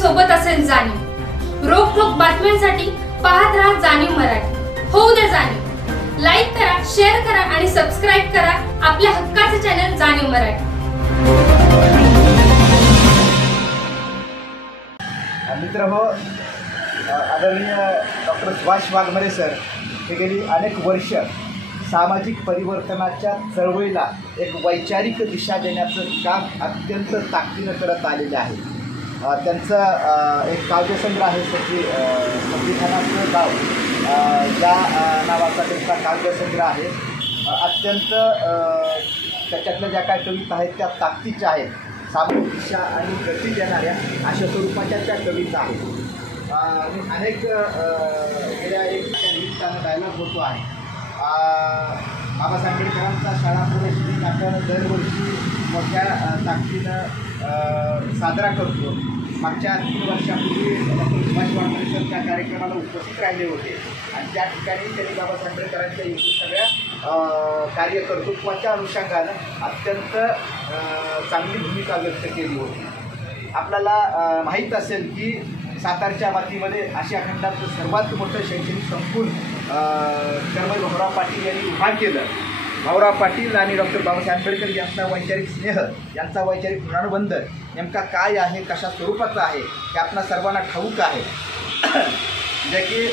सोबत असेल जाणीव। रोखोक बातम्यांसाठी पाहत राहा जाणीव मराठी। होऊ दे जाणीव। लाईक करा, शेअर करा आणि सबस्क्राईब करा आपल्या हक्काचे चॅनल जाणीव मराठी। मित्रहो, आदरणीय डॉक्टर सुभाष वाघमारे सर हे गेली अनेक वर्ष सामाजिक परिवर्तनाच्या चळवळीला एक वैचारिक दिशा देण्याचं काम अत्यंत ताकदीनं करत आलेले आहे। त्यांचं एक काव्यसंग्रह आहे संविधानाचं गाव या नावाचा त्यांचा काव्यसंग्रह आहे। अत्यंत त्याच्यातल्या ज्या काही कविता आहेत त्या ताकदीच्या आहेत, सामाजिक दिशा आणि गती देणाऱ्या अशा स्वरूपाच्या त्या कविता आहेत। मी अनेक गेल्या एक निमित्तानं डायलॉग होतो आहे। बाबासाहेब आंबेडकरांचा शाळा प्रवेश दिन आपण दरवर्षी मोठ्या ताकदीनं साजरा करतो। मागच्या 3 वर्षापूर्वी डॉक्टर सुभाष वाघमारे सर त्या कार्यक्रमाला उपस्थित राहिले होते आणि त्या ठिकाणी त्यांनी बाबासाहेब आंबेडकरांच्या एकूण सगळ्या कार्यकर्तृत्वाच्या अनुषंगानं अत्यंत चांगली भूमिका व्यक्त केली होती। आपल्याला माहीत असेल की सातारच्या मातीमध्ये आशिया खंडातलं सर्वात मोठं शैक्षणिक संकुल कर्मवीर भाऊराव पाटील यांनी उभा केलं। भाऊराव पाटील आणि डॉक्टर बाबासाहेब आंबेडकर यांचा वैचारिक स्नेह, यांचा वैचारिक ऋणानुबंध नेमका काय आहे, कशा स्वरूपाचा आहे हे आपणा सर्वांना ठाऊक आहे। जे की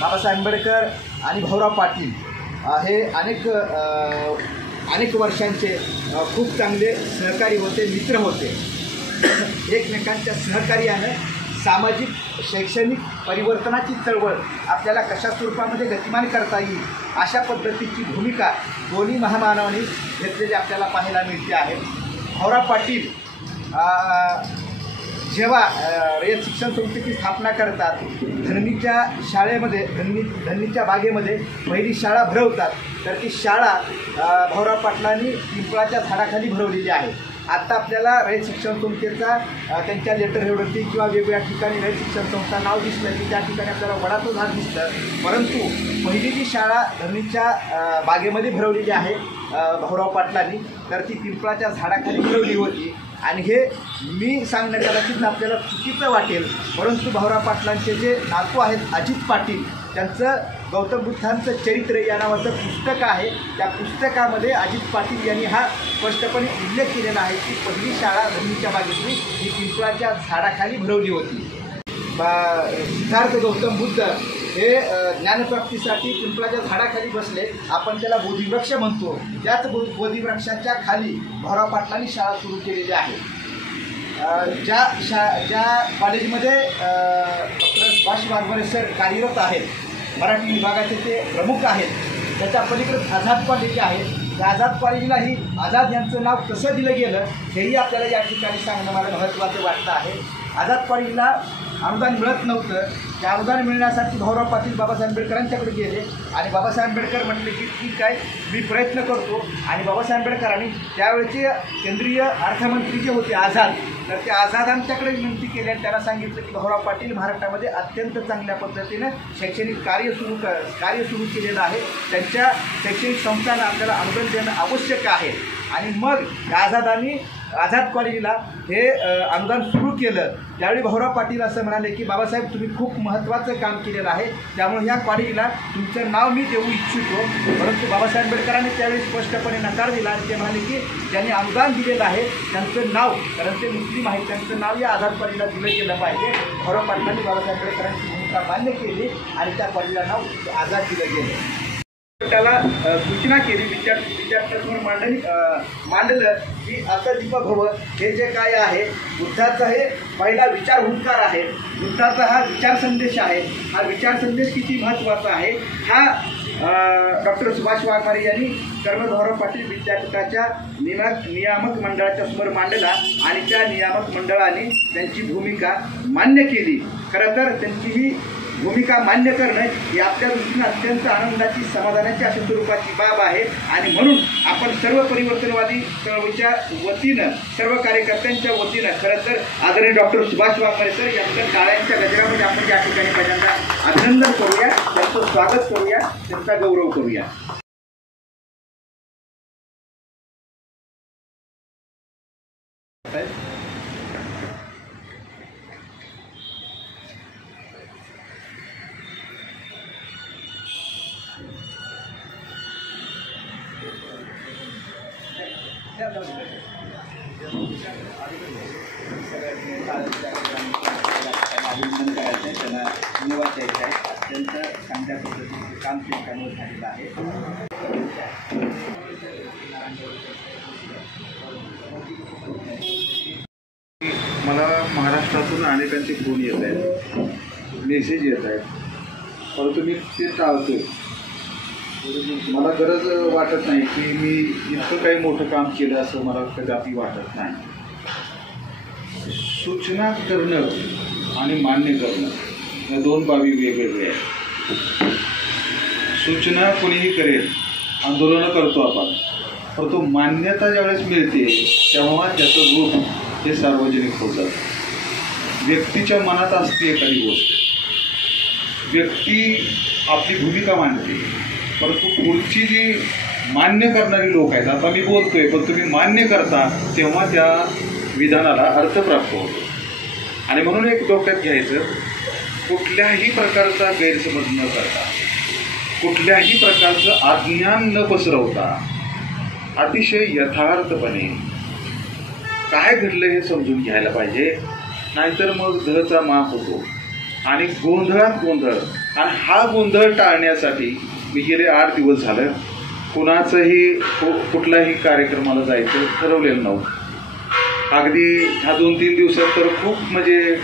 बाबासाहेब आंबेडकर आणि भाऊराव पाटील हे अनेक वर्षांचे खूप चांगले सहकारी होते, मित्र होते। एकमेकांच्या सहकार्यानं सामाजिक शैक्षणिक परिवर्तनाची चळवळ आपल्याला कशा स्वरूपामध्ये गतिमान करता येईल अशा पद्धतीची भूमिका दोन्ही महामानवांनी घेतलेली आपल्याला पाहायला मिळते आहे। भाऊराव पाटील जेव्हा रयत शिक्षण संस्थेची स्थापना करतात, धरणीच्या शाळेमध्ये धरणीच्या बागेमध्ये पहिली शाळा भरवतात, तर ती शाळा भाऊराव पाटलांनी पिंपळाच्या झाडाखाली भरवलेली आहे। आता आपल्याला रयत शिक्षण संस्थेचा त्यांच्या लेटर हेडवरती किंवा वेगवेगळ्या ठिकाणी रयत शिक्षण संस्था नाव दिसलं की त्या ठिकाणी आपल्याला वडाचं झाड दिसतं, परंतु पहिली जी शाळा धरणीच्या बागेमध्ये भरवलेली आहे भाऊराव पाटलांनी, तर ती पिंपळाच्या झाडाखाली भरवली होती। आणि हे मी सांगणं कदाचित आपल्याला चुकीचं वाटेल, परंतु भाऊराव पाटलांचे जे नातू आहेत अजित पाटील, त्यांचं गौतम बुद्धांचं चरित्र या नावाचं पुस्तक आहे। त्या पुस्तकामध्ये अजित पाटील यांनी हा स्पष्टपणे उल्लेख केलेला आहे की पहिली शाळा धरणीच्या बागेतली ही पिंपळाच्या झाडाखाली भरवली होती। सिद्धार्थ गौतम बुद्ध हे ज्ञानप्राप्तीसाठी पिंपळाच्या झाडाखाली बसले, आपण त्याला बोधिवृक्ष म्हणतो। त्याच बोधिवृक्षाच्या खाली भाऊराव पाटलांनी शाळा सुरू केलेली आहे। ज्या कॉलेजमध्ये डॉक्टर सुभाष वाघमारे सर कार्यरत आहेत, मराठी विभागाचे ते प्रमुख आहेत, त्याच्या पलीकडे आझाद कॉलेज आहे। त्या आझाद कॉलेजलाही आझाद यांचं नाव कसं दिलं गेलं हेही आपल्याला या ठिकाणी सांगणं मला महत्त्वाचं वाटतं आहे। आझाद कॉलेजला अनुदान मिळत नव्हतं, त्या अनुदान मिळण्यासाठी भाऊराव पाटील बाबासाहेब आंबेडकरांच्याकडे गेले आणि बाबासाहेब आंबेडकर म्हटले की ठीक आहे, मी प्रयत्न करतो। आणि बाबासाहेब आंबेडकरांनी त्यावेळेचे केंद्रीय अर्थमंत्री जे होते आझाद, तर ते आझादांच्याकडे विनंती केली आणि त्यांना सांगितलं की भाऊराव पाटील महाराष्ट्रामध्ये अत्यंत चांगल्या पद्धतीनं शैक्षणिक कार्य सुरू केलेलं आहे, त्यांच्या शैक्षणिक संस्थांना आपल्याला अनुदान देणं आवश्यक आहे। आणि मग आझाद कॉलेजला हे अनुदान सुरू केलं। त्यावेळी भाऊराव पाटील असं म्हणाले की बाबासाहेब, तुम्ही खूप महत्त्वाचं काम केलेलं आहे, त्यामुळे या कॉलेजला तुमचं नाव मी देऊ इच्छितो। परंतु बाबासाहेब आंबेडकरांनी त्यावेळी स्पष्टपणे नकार दिला आणि ते म्हणाले की ज्यांनी अनुदान दिलेलं आहे त्यांचं नाव, कारण ते मुस्लिम आहेत, त्यांचं नाव या आझाद कॉलेजला दिलं गेलं पाहिजे। भाऊराव पाटलांनी बाबासाहेब आंबेडकरांची भूमिका मान्य केली आणि त्या कॉलेजला नाव आझाद दिलं गेलं। त्याला सूचना केली, विचारसमोर मांडलं की आता दीपभव हे जे काय आहे, बुद्धाचा हे पहिला विचार हुंकार आहे, बुद्धाचा हा विचार संदेश आहे। हा विचार संदेश किती महत्त्वाचा आहे हा डॉक्टर सुभाष वाघमारे यांनी कर्मवीर भाऊराव पाटील विद्यापीठाच्या नियामक मंडळाच्या समोर मांडला आणि त्या नियामक मंडळाने त्यांची भूमिका मान्य केली। खरं तर त्यांची ही भूमिका मान्य करणं ही आपल्या दृष्टीने अत्यंत आनंदाची, समाधानाची अशा स्वरूपाची बाब आहे। आणि म्हणून आपण सर्व परिवर्तनवादी चळवळीच्या वतीनं, सर्व कार्यकर्त्यांच्या वतीनं खरं तर आदरणीय डॉक्टर सुभाष वाघमारे सर यांच्या टाळ्यांच्या गजरामध्ये आपण या ठिकाणी पहिल्यांदा अभिनंदन करूया, त्यांचं स्वागत करूया, त्यांचा गौरव करूया। त्यांना धन्यवाद द्यायचे आहे. अत्यंत चांगल्या पद्धतीचे काम त्यांच्यावर झालेलं आहे. मला महाराष्ट्रातून अनेकांचे फोन येत आहेत, मेसेज येत आहेत, परंतु मी ते टाळतो. मला गरज वाटत नाही की मी इतकं काही मोठं काम केलं असं मला कदापि वाटत नाही. सूचना करणं आणि मान्य करणं या दोन बाबी वेगवेगळ्या आहेत. सूचना कोणीही करेल, आंदोलनं करतो आपण, परंतु मान्यता ज्यावेळेस मिळते तेव्हा त्याचं रूप हे सार्वजनिक होतात. व्यक्तीच्या मनात असते एखादी गोष्ट, व्यक्ती आपली भूमिका मांडते, परंतु पुढची जी मान्य करणारी लोक आहेत, आता मी बोलतोय पण तुम्ही मान्य करता तेव्हा त्या विधानाला अर्थ प्राप्त होतो. आणि म्हणून एक डोक्यात घ्यायचं, कुठल्याही प्रकारचा गैरसमज न करता, कुठल्याही प्रकारचं अज्ञान न पसरवता, अतिशय यथार्थपणे काय घडलं हे समजून घ्यायला पाहिजे. नाहीतर मग धचा माप होतो आणि गोंधळात गोंधळ. आणि हा गोंधळ टाळण्यासाठी मी गेले 8 दिवस झालं कुणाचंही कुठल्याही कार्यक्रमाला जायचं ठरवलेलं नव्हतं. अगदी ह्या 2-3 दिवसात तर खूप म्हणजे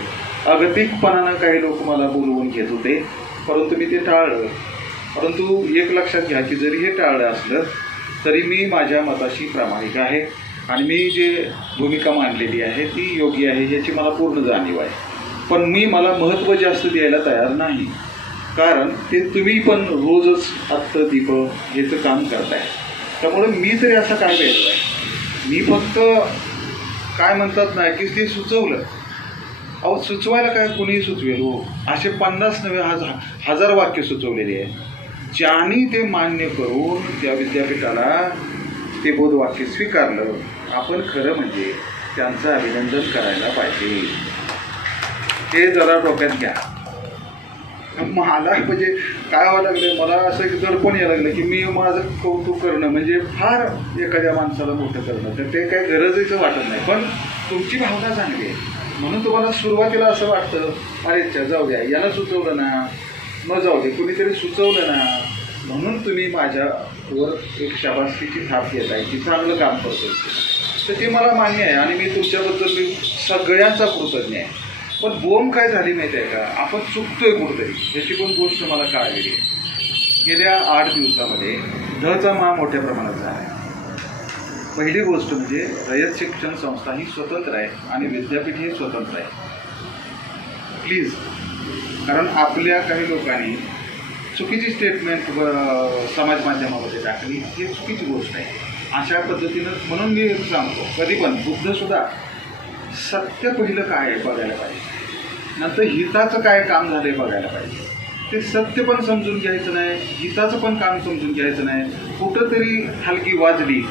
अगतिकपणानं काही लोक मला बोलवून घेत होते, परंतु मी ते टाळलं. परंतु एक लक्षात घ्या की जरी हे टाळलं असलं तरी मी माझ्या मताशी प्रामाणिक आहे आणि मी जे भूमिका मांडलेली आहे ती योग्य आहे याची मला पूर्ण जाणीव आहे. पण मला महत्त्व जास्त द्यायला तयार नाही, कारण ते तुम्ही पण रोजच अत्त दीप ह्याचं काम करताय. त्यामुळे मी तरी असा काय वेगळं आहे, मी फक्त काय म्हणतात ना की ते सुचवलं. अहो सुचवायला काय कोणीही सुचवेल हो, असे 50 नव्हे 1000 वाक्य सुचवलेली आहे. ज्यांनी ते मान्य करून त्या विद्यापीठाला ते बोधवाक्य स्वीकारलं, आपण खरं म्हणजे त्यांचं अभिनंदन करायला पाहिजे. हे जरा डोक्यात घ्या. मला म्हणजे काय व्हायला लागलं, मला असं एक दडपण यायला लागलं की मी माझं कौतुक करणं म्हणजे फार एखाद्या माणसाला मोठं करणं, तर ते काही गरजेचं वाटत नाही. पण तुमची भावना चांगली आहे म्हणून तुम्हाला सुरुवातीला असं वाटतं, अरे जाऊ द्या, याला सुचवलं ना, मग जाऊ दे, कुणीतरी सुचवलं ना, म्हणून तुम्ही माझ्यावर एक शाबासकीची थाप घेत आहे की चांगलं काम करतो. तर ते मला मान्य आहे आणि मी तुमच्याबद्दल मी सगळ्यांचा कृतज्ञ आहे. पण बोंब काय झाली माहिती आहे का, आपण चुकतोय कुठंतरी, ह्याची पण गोष्ट मला कळालेली आहे. गेल्या 8 दिवसामध्ये धचा मा मोठ्या प्रमाणात झाला आहे. पहिली गोष्ट म्हणजे रयत शिक्षण संस्था ही स्वतंत्र आहे आणि विद्यापीठ हे स्वतंत्र आहे. प्लीज, कारण आपल्या काही लोकांनी चुकीची स्टेटमेंट समाज माध्यमामध्ये टाकली, ही चुकीची गोष्ट आहे. अशा पद्धतीनं म्हणून मी सांगतो, कधी पण बुद्धसुद्धा सत्य पहिलं काय आहे बघायला पाहिजे, नंतर हिताचं काय काम झालं आहे बघायला पाहिजे. ते सत्य पण समजून घ्यायचं नाही, हिताचं पण काम समजून घ्यायचं नाही. कुठंतरी हलकी वाजली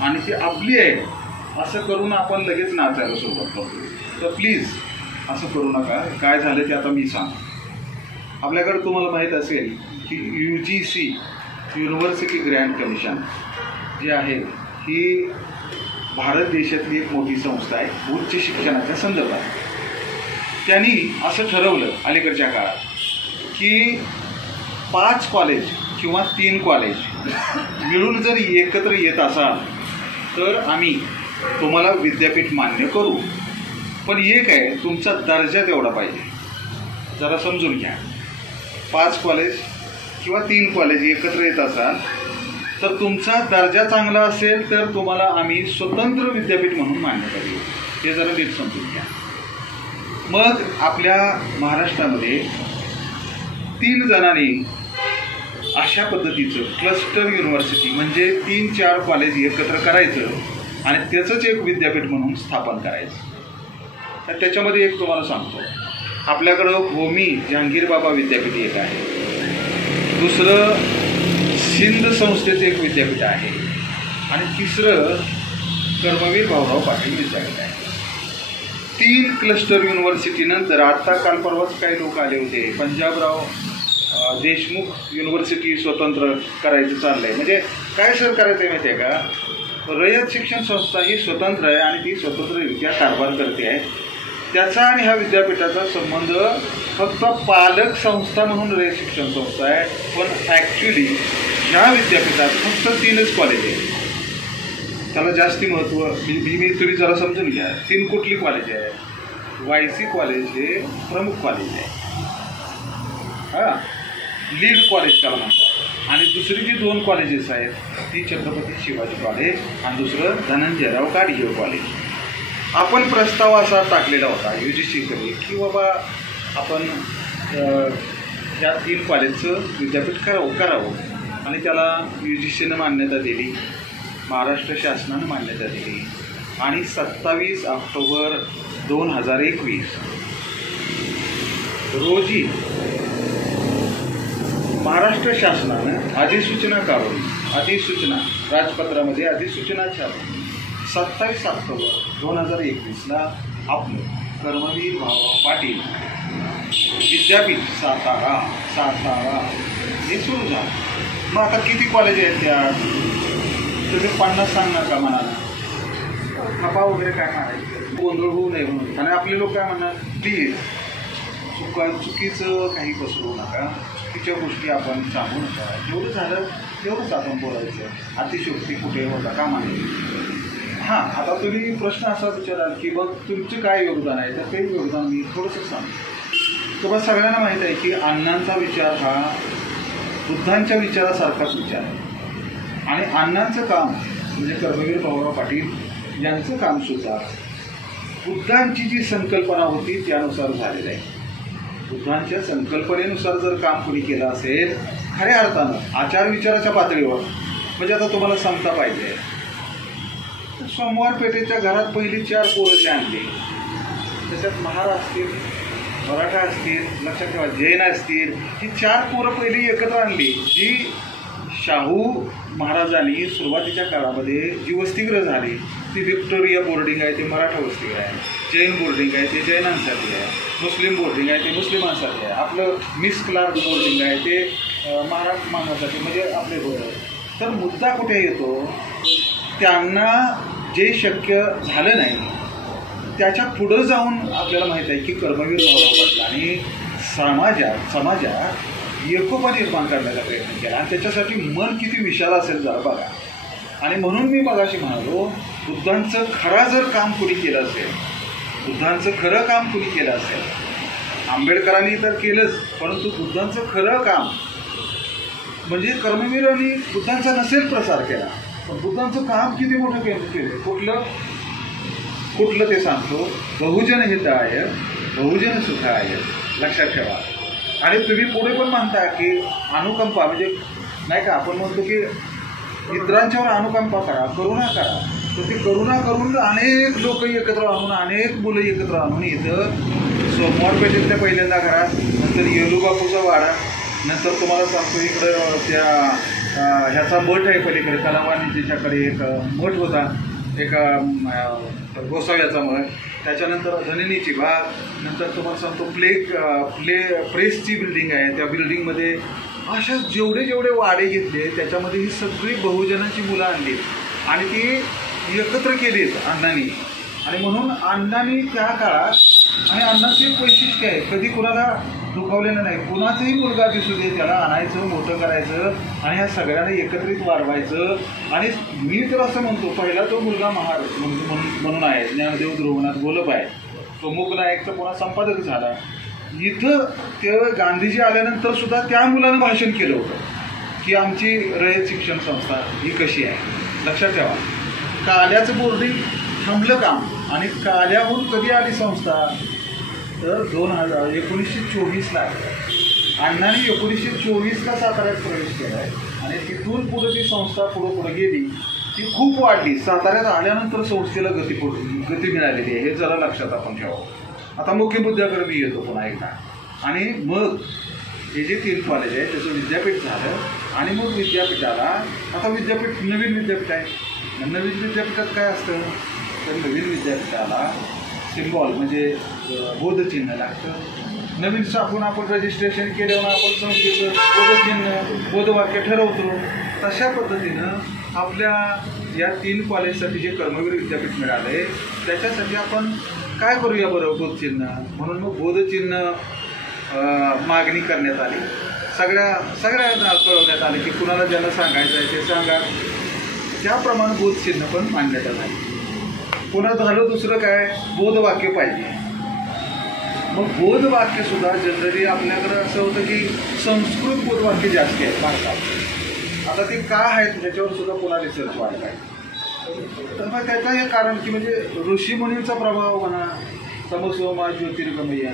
आणि ती आपली आहे असं करून आपण लगेच नाचायला सुरुवात करतो. तर प्लीज असं करू नका. काय झालं ते आता मी सांगतो. आपल्याकडे तुम्हाला माहीत असेल की UGC युनिव्हर्सिटी ग्रँट कमिशन जी आहे ही भारत देशातली एक मोठी संस्था आहे उच्च शिक्षणाच्या संदर्भात. त्यांनी असं ठरवलं अलीकडच्या काळात की 5 कॉलेज किंवा 3 कॉलेज मिळून जर एकत्र येत असाल तर आम्ही तुम्हाला विद्यापीठ मान्य करू. पण एक आहे, तुमचा दर्जा तेवढा पाहिजे. जरा समजून घ्या. 5 कॉलेज किंवा 3 कॉलेज एकत्र येत असाल तर तुमचा दर्जा चांगला असेल तर तुम्हाला आम्ही स्वतंत्र विद्यापीठ म्हणून मान्यता देऊ. हे जरा नीट समजून घ्या. मग आपल्या महाराष्ट्रामध्ये 3 जणांनी अशा पद्धतीचं क्लस्टर युनिव्हर्सिटी म्हणजे 3-4 कॉलेज एकत्र करायचं आणि त्याचंच एक विद्यापीठ म्हणून स्थापन करायचं. तर त्याच्यामध्ये एक तुम्हाला सांगतो, आपल्याकडं होमी जहांगीर बाबा विद्यापीठ एक आहे, दुसरं सिंध संस्थेचं एक विद्यापीठ आहे आणि तिसरं कर्मवीर भाऊराव पाटील विद्यापीठ आहे. 3 क्लस्टर युनिव्हर्सिटीनंतर आत्ता काल परवाच काही लोक आले होते, पंजाबराव देशमुख युनिव्हर्सिटी स्वतंत्र करायचं चाललं आहे. म्हणजे काय सर करायचं आहे माहिती आहे का, रयत शिक्षण संस्था ही स्वतंत्र आहे आणि ती स्वतंत्ररित्या कारभार करते आहे. त्याचा आणि ह्या विद्यापीठाचा संबंध फक्त पालक संस्था म्हणून रयत शिक्षण संस्था आहे, पण ॲक्च्युली ह्या विद्यापीठात फक्त 3च कॉलेज आहे. त्याला जास्ती महत्त्व मी तुम्ही जरा समजून घ्या. 3 कुठली कॉलेज आहे? YC कॉलेज हे प्रमुख कॉलेज आहे, हां, लीड कॉलेज त्याला म्हणतात. आणि दुसरी जी 2 कॉलेजेस आहेत ती छत्रपती शिवाजी कॉलेज आणि दुसरं धनंजयराव गाडगीळ कॉलेज. आपण प्रस्ताव असा टाकलेला होता UGCकडे की बाबा आपण या 3 कॉलेजचं विद्यापीठ करावं आणि त्याला UGCनं मान्यता दिली, महाराष्ट्र शासनानं मान्यता दिली. आणि 27 ऑक्टोबर 2021 रोजी महाराष्ट्र शासनानं अधिसूचना काढून राजपत्रामध्ये अधिसूचना छापून 27 ऑक्टोबर 2021ला आपलं कर्मवीर भाऊराव पाटील विद्यापीठ सातारा हे सुरू झालं. मग आता किती कॉलेज आहेत त्यात? तुम्ही 50 सांगणार का मनाला? खपा वगैरे काय म्हणायचं, गोंधळ होऊ नये म्हणून. आणि आपले लोक काय म्हणणार, प्लीज चुकीचं काही पसरवू नका, चुकीच्या गोष्टी आपण सांगू नका, जेवढं झालं तेवढंच आपण बोलायचं, अतिशयोक्ती कुठे होता का माने. हां, आता तुम्ही प्रश्न असा विचाराल की बघ तुमचं काय योगदान आहे, तर काही योगदान मी थोडंसं सांगतो. तुम्हाला सगळ्यांना माहीत आहे की अण्णांचा विचार हा बुद्धांच्या विचारासारखाच विचार आहे. आणि अण्णांचं काम म्हणजे कर्मवीर भाऊराव पाटील यांचं कामसुद्धा बुद्धांची जी संकल्पना होती त्यानुसार झालेलं आहे. बुद्धांच्या संकल्पनेनुसार जर काम कोणी केलं असेल खऱ्या अर्थानं आचार विचाराच्या पातळीवर, म्हणजे आता तुम्हाला समता पाहिजे, सोमवार पेठेच्या घरात पहिली 4 पोरं जी आणली, त्याच्यात महार असतील, मराठा असतील, लक्षात ठेवा जैन असतील, ही 4 पोरं पहिली एकत्र आणली जी शाहू महाराजांनी सुरुवातीच्या काळामध्ये जी वसतिगृह झाली ती व्हिक्टोरिया बोर्डिंग आहे, ते मराठा वसतिगृह आहे, जैन बोर्डिंग आहे ते जैनांसाठी आहे, मुस्लिम बोर्डिंग आहे ते मुस्लिमांसाठी आहे, आपलं मिस क्लार्क बोर्डिंग आहे ते मानवासाठी म्हणजे आपले बोर्ड. तर मुद्दा कुठे येतो, त्यांना जे शक्य झालं नाही त्याच्या पुढं जाऊन आपल्याला माहीत आहे की कर्मवीर भाऊराव पाटलांनी समाजात एकोपा निर्माण करण्याचा प्रयत्न केला आणि त्याच्यासाठी मन किती विशाल असेल जरा बघा. आणि म्हणून मी मगाशी म्हणालो बुद्धांचं खरा जर काम कुणी केलं असेल, बुद्धांचं खरं काम कुणी केलं असेल, आंबेडकरांनी तर केलंच, परंतु बुद्धांचं खरं काम म्हणजे कर्मवीरांनी बुद्धांचा नसेल प्रसार केला, पण बुद्धांचं काम किती मोठं केलं. कुठलं ते सांगतो, बहुजन हिताय बहुजन सुखाय, लक्षात ठेवा. आणि तुम्ही पुढे पण म्हणता की अनुकंपा म्हणजे नाही का, आपण म्हणतो की इतरांच्यावर अनुकंपा करा, करुणा करा, तर ती करुणा करून अनेक लोक एकत्र आणून, अनेक मुलं एकत्र आणून इथं सोमवार पेठेतल्या पहिल्यांदा घरात, नंतर येलूबापूचा वाडा, नंतर तुम्हाला सांगतो इकडं त्या ह्याचा मठ आहे पलीकडे कलावाणी, त्याच्याकडे एक मठ होता, एका गोसाव्याचा मठ, त्याच्यानंतर धननीची बाग, नंतर तुम्हाला सांगतो प्रेसची बिल्डिंग आहे, त्या बिल्डिंगमध्ये अशा जेवढे वाडे घेतले त्याच्यामध्ये ही सगळी बहुजनाची मुलं आणली आणि ती एकत्र केलीत अण्णांनी. आणि म्हणून अण्णांनी त्या काळात, आणि अण्णाचं एक वैशिष्ट्य आहे, कधी कुणाला दुखावलेलं नाही, कुणाचाही मुलगा दिसू दे त्याला आणायचं, मोठं करायचं आणि ह्या सगळ्यांना एकत्रित वाढवायचं. आणि मी तर असं म्हणतो पहिला तो मुलगा महार म्हणून आहे, ज्ञानदेव ध्रुवनाथ गोलप आहे, तो मूकनायकचा पुन्हा संपादक झाला. इथं ते गांधीजी आल्यानंतर सुद्धा त्या मुलानं भाषण केलं होतं की आमची रयत शिक्षण संस्था ही कशी आहे. लक्षात ठेवा, काल्याचं बोर्डिंग थांबलं काम, आणि काल्याहून कधी आली संस्था तर 1924ला अण्णांनी 1924ला साताऱ्यात प्रवेश केला आहे आणि तिथून पुढे ती संस्था पुढे गेली, ती खूप वाढली. साताऱ्यात आल्यानंतर संस्थेला गती मिळालेली आहे, हे जरा लक्षात आपण ठेवावं. आता मुख्य मुद्द्याकडे मी येतो पुन्हा एकदा. आणि मग हे जे 3 कॉलेज आहे त्याचं विद्यापीठ झालं आणि मग विद्यापीठाला आता नवीन विद्यापीठ आहे. नवीन विद्यापीठात काय असतं तर नवीन विद्यापीठाला सिम्बॉल म्हणजे बोधचिन्ह लागतं. नवीन आपण रजिस्ट्रेशन केल्यावर आपण संस्थेचं बोधचिन्ह बोधवाक्य ठरवतो. तशा पद्धतीनं आपल्या या 3 कॉलेजसाठी जे कर्मवीर विद्यापीठ मिळाले त्याच्यासाठी आपण काय करूया बरं बोधचिन्ह, म्हणून मग बोधचिन्ह मागणी करण्यात आली. सगळ्यांना कळवण्यात आले की कुणाला ज्यांना सांगायचं आहे ते सांगा. त्याप्रमाणे बोधचिन्ह पण मान्यता झाली. पुन्हा झालं दुसरं काय, बोधवाक्य पाहिजे. मग बोधवाक्यसुद्धा जनरली आपल्याकडं असं होतं की संस्कृत बोधवाक्य जास्त आहेत भारतात. आता ते का आहेत ह्याच्यावर सुद्धा पुन्हा रिसर्च वाढला आहे. तर मग त्याचं हे कारण की म्हणजे ऋषीमुनींचा प्रभाव म्हणा, तमसोमा ज्योतिर्गमय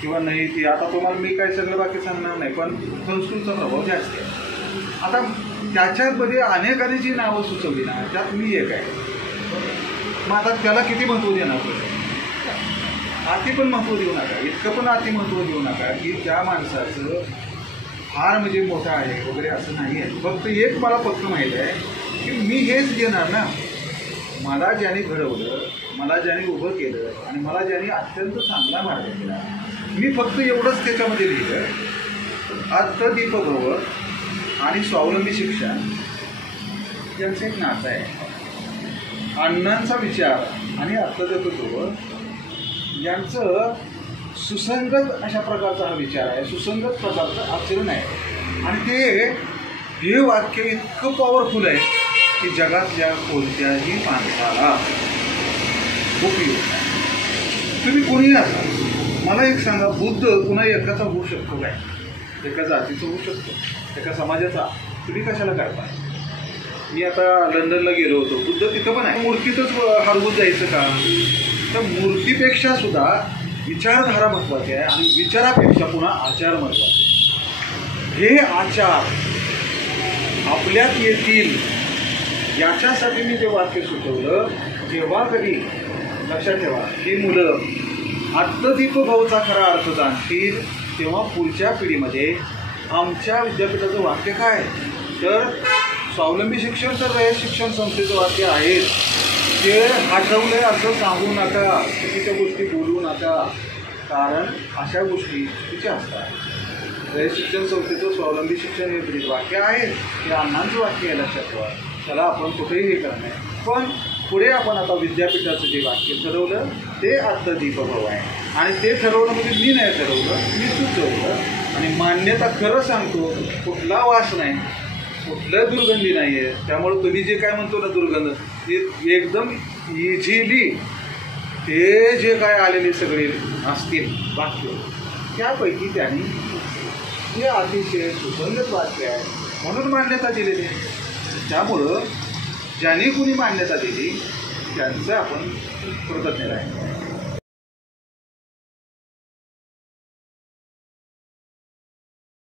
किंवा नाही ती, आता तुम्हाला मी काय सगळं बाकी सांगणार नाही, पण संस्कृतचा प्रभाव जास्त आहे. आता त्याच्यामध्ये अनेकांनी जी नावं सुचवली ना, त्यात मी एक आहे. मग आता त्याला किती महत्त्व देणार? अति पण महत्त्व देऊ नका, इतकं पण अति महत्त्व देऊ नका की त्या माणसाचं फार म्हणजे मोठं आहे वगैरे असं नाही आहे. फक्त एक मला पक्क माहीत आहे की मी हेच घेणार ना, मला ज्याने घडवलं, मला ज्याने उभं केलं आणि मला ज्याने अत्यंत चांगला मार्ग केला, मी फक्त एवढंच त्याच्यामध्ये लिहिलं. अर्थदीपभव आणि स्वावलंबी शिक्षण यांचं एक नातं आहे. अण्णांचा विचार आणि अर्थदीपभव यांचं सुसंगत अशा प्रकारचा हा विचार आहे, सुसंगत प्रकारचं आचरण आहे. आणि हे वाक्य इतकं पॉवरफुल आहे की जगातल्या कोणत्याही माणसाला उपयोग आहे. तुम्ही कोणीही असा, मला एक सांगा, बुद्ध पुन्हा एकाचा होऊ शकतो काय? एका जातीचं होऊ शकतो, एका समाजाचा. तुम्ही कशाला करता? मी आता लंडनला गेलो होतो, बुद्ध तिथं पण आहे. मूर्तीतच हरवून जायचं का? तर मूर्तीपेक्षा सुद्धा विचारधारा महत्त्वाची आहे आणि विचारापेक्षा पुन्हा आचार महत्त्वाचे. हे आचार आपल्यात येतील याच्यासाठी मी ते वाक्य सुचवलं. जेव्हा कधी लक्षात ठेवा, ही मुलं अर्थदीपभवचा खरा अर्थ जाणतील तेव्हा पुढच्या पिढीमध्ये आमच्या विद्यापीठाचं वाक्य काय, तर स्वावलंबी शिक्षण तर रयत शिक्षण संस्थेचं वाक्य आहे. ते आठवलंय असं सांगू नका, चुकीच्या गोष्टी बोलू नका, कारण अशा गोष्टी चुकीच्या असतात. रयत शिक्षण संस्थेचं स्वावलंबी शिक्षण हे ब्रीद वाक्य आहे, ते अण्णांचं वाक्य आहे, लक्षात ठेवा. त्याला आपण कुठेही हे करणार नाही. पण पुढे आपण आता विद्यापीठाचं जे वाक्य ठरवलं ते अर्थदीपभव आहे. आणि ते ठरवलं म्हणजे मी नाही ठरवलं, मी सुचवलं. आणि मान्यता खरं सांगतो, कुठला वास नाही, कुठल्या दुर्गंधी नाही आहे. त्यामुळे तुम्ही जे काय म्हणतो ना दुर्गंध, ते एकदम इझिली ते जे काय आलेले सगळे असतील वाक्य, त्यापैकी त्यांनी हे अतिशय सुसंगत वाक्य आहे म्हणून मान्यता दिलेली आहे. त्यामुळं ज्यांनी कुणी मान्यता दिली त्यांचं आपण कृतज्ञ राहिलो.